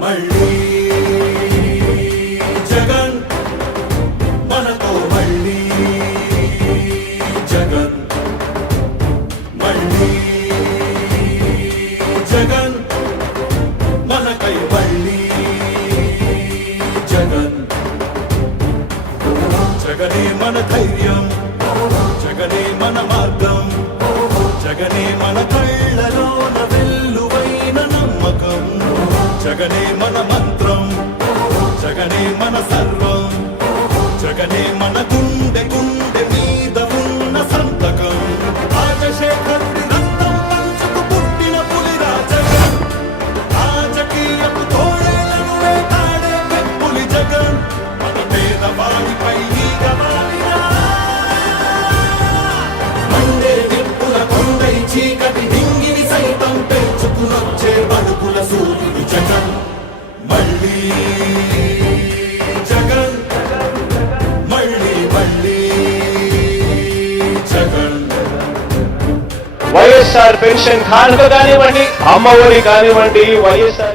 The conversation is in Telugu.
మళ్ళీ జగన్. మనతో మళ్ళీ జగన్. మళ్ళీ జగన్. మనకై మళ్ళీ జగన్. జగనే మన ధైర్యం. జగనే మన మార్గం. జగనే మన కళ్ళలోన వెల్లువైన జగనే మన మంత్రం జగనే మన సర్వం జగనే మన మళ్ళీ జగన్ మళ్ళీ మళ్ళీ జగన్. వైఎస్ఆర్ పెన్షన్ కానుక కానివ్వండి అమ్మఒడి కానివ్వండి వైఎస్ఆర్